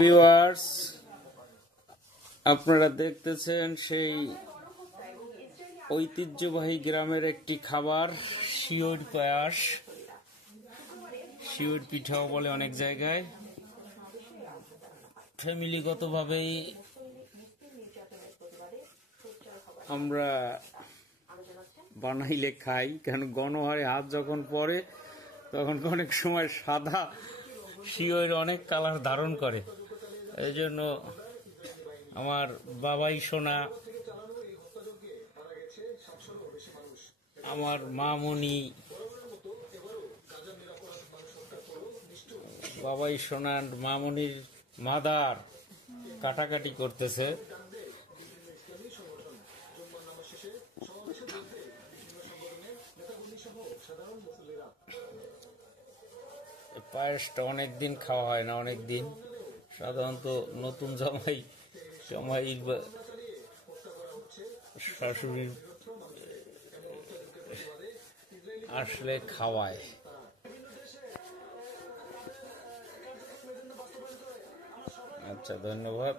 Viewers, আপনারা দেখতেছেন সেই ঐতিহ্যবাহী গ্রামের একটি খাবার, শিওর পায়াস, শিওর পিঠাও বলে অনেক জায়গায়। ফ্যামিলিগতভাবেই আমরা বানাইলে খাই, কেন গণহারে হাত যখন পড়ে তখন অনেক সময় সাদা শিওর অনেক কালার ধারণ করে। এই জন্য আমার বাবাই সোনা, আমার মামুনি, বাবাই সোনা মামুনির মাদার কাটাকাটি করতেছে। পায়েসটা অনেকদিন খাওয়া হয় না, অনেকদিন সাধারণত নতুন জামাই শাশুড়ির আসলে খাওয়ায়। আচ্ছা, ধন্যবাদ।